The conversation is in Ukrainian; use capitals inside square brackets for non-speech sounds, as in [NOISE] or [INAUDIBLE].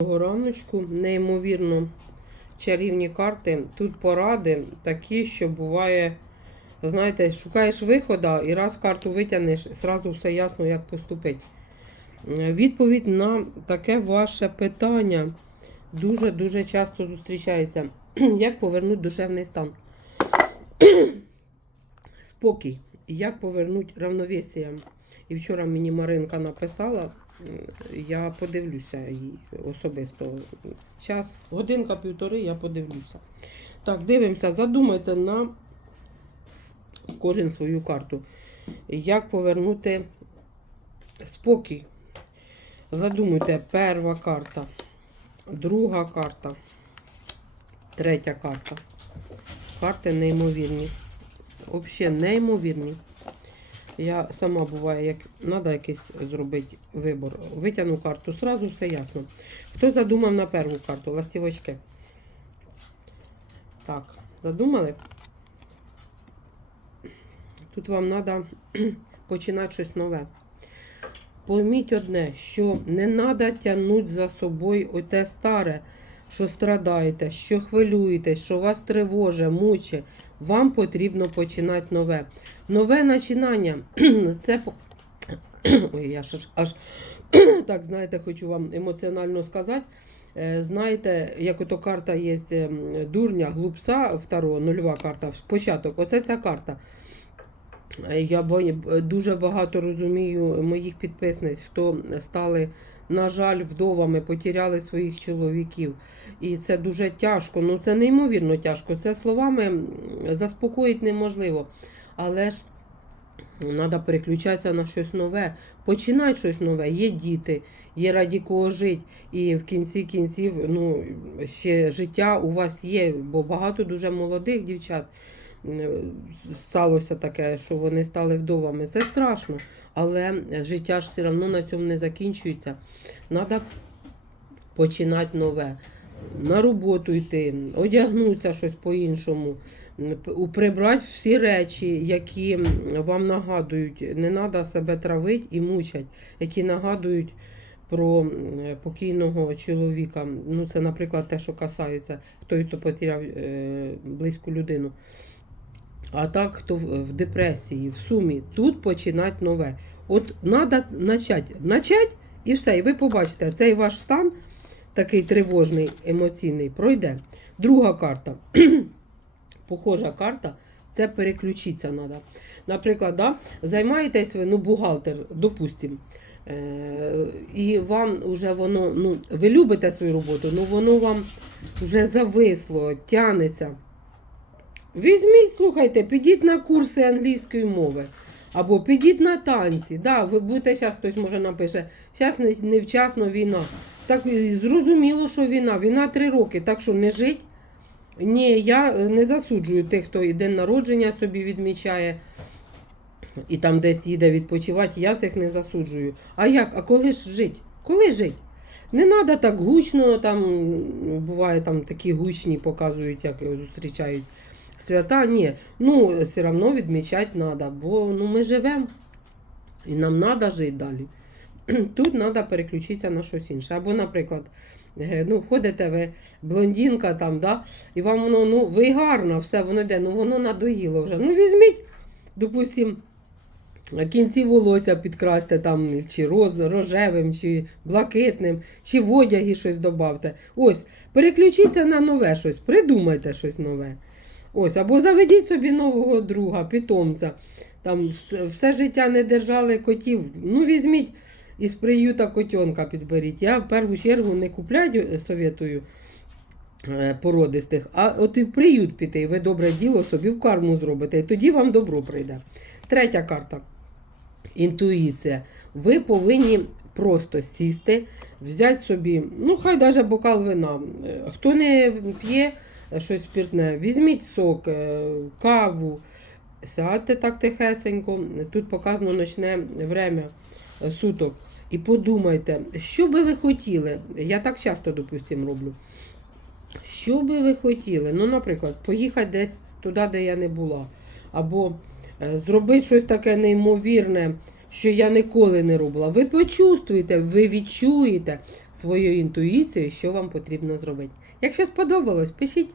Доброго раночку, неймовірно чарівні карти. Тут поради такі, що буває, знаєте, шукаєш виходу і раз карту витягнеш, зразу все ясно, як поступити. Відповідь на таке ваше питання дуже-дуже часто зустрічається. [CLEARS THROAT] Як повернути душевний стан? [CLEARS THROAT] Спокій. Як повернути равновесія? І вчора мені Маринка написала, я подивлюся її особисто. Час, годинка півтори, я подивлюся. Так, дивимося, задумайте на кожен свою карту. Як повернути спокій? Задумайте, перша карта, друга карта, третя карта. Карти неймовірні. Взагалі неймовірні. Я сама буває, як треба якийсь зробити вибор. Витягну карту, сразу все ясно. Хто задумав на першу карту? Ластівочки. Так, задумали? Тут вам треба [CLEARS THROAT] починати щось нове. Пойміть одне, що не треба тягнути за собою оте старе, що страдаєте, що хвилюєтесь, що вас тривоже, муче. Вам потрібно починати нове. Нове починання. [CLEARS THROAT] Це [CLEARS THROAT] Ой, я ж аж, аж [CLEARS THROAT] так, знаєте, хочу вам емоціонально сказати. Е, Знаєте, як ото карта є ем, дурня, глупса, второго, нульова карта, початок. Оце ця карта. Я дуже багато розумію моїх підписниць, хто стали, на жаль, вдовами, потеряли своїх чоловіків. І це дуже тяжко. Ну це неймовірно тяжко. Це словами заспокоїти неможливо. Але ж треба переключатися на щось нове, починати щось нове. Є діти, є раді кого жити. І в кінці кінців ну, ще життя у вас є, бо багато дуже молодих дівчат сталося таке, що вони стали вдовами. Це страшно, але життя ж все одно на цьому не закінчується. Треба починати нове. На роботу йти, одягнутися щось по-іншому, прибрати всі речі, які вам нагадують, не треба себе травити і мучать, які нагадують про покійного чоловіка. Ну, це, наприклад, те, що касається хто потеряв е, близьку людину. А так, хто в депресії, в сумі, тут починати нове. От треба почати. Начать і все. І ви побачите, цей ваш стан такий тривожний, емоційний, пройде. Друга карта. [CLEARS THROAT] Похожа карта. Це переключитися треба. Наприклад, да, займаєтесь ви, ну, бухгалтер, допустимо. Е, і вам вже воно, ну, ви любите свою роботу, ну воно вам вже зависло, тянеться. Візьміть, слухайте, підіть на курси англійської мови. Або підіть на танці. Да, ви будете зараз хтось може напише, зараз не, невчасно війна. Так зрозуміло, що війна. Війна три роки, так що не жить. Ні, я не засуджую тих, хто і день народження собі відмічає і там десь їде відпочивати. Я цих не засуджую. А як? А коли ж жить? Коли жить? Не треба так гучно, там буває там такі гучні показують, як зустрічають свята. Ні, ну все одно відмічати треба, бо ну, ми живемо і нам треба жити далі. [CLEARS THROAT] Тут треба переключитися на щось інше. Або, наприклад, е, ну, ходите ви блондинка там, да, і вам воно, ну, ви гарна, все воно йде, ну воно надоїло вже. Ну, візьміть, допустим, кінці волосся підкрасьте там, чи роз, рожевим, чи блакитним, чи в одягі щось додавте. Ось, переключіться на нове щось, придумайте щось нове. Ось, або заведіть собі нового друга, питомця. Там все, життя не держали котів. Ну, візьміть із приюта котенка підберіть. Я в першу чергу не купляю, советую е, породистих, а от і в приют піти, і ви добре діло собі в карму зробите, і тоді вам добро прийде. Третя карта. Інтуїція. Ви повинні просто сісти, взяти собі, ну хай навіть бокал вина. Е, Хто не п'є щось спиртне, візьміть сок, е, каву, сядьте так тихесенько. Тут показано ночне время е, суток. І подумайте, що би ви хотіли. Я так часто, допустимо, роблю. Що би ви хотіли? Ну, наприклад, поїхати десь туди, де я не була. Або е, зробити щось таке неймовірне, що я ніколи не робила. Ви почувствуєте, ви відчуєте своєю інтуїцією, що вам потрібно зробити. Якщо сподобалось, пишіть.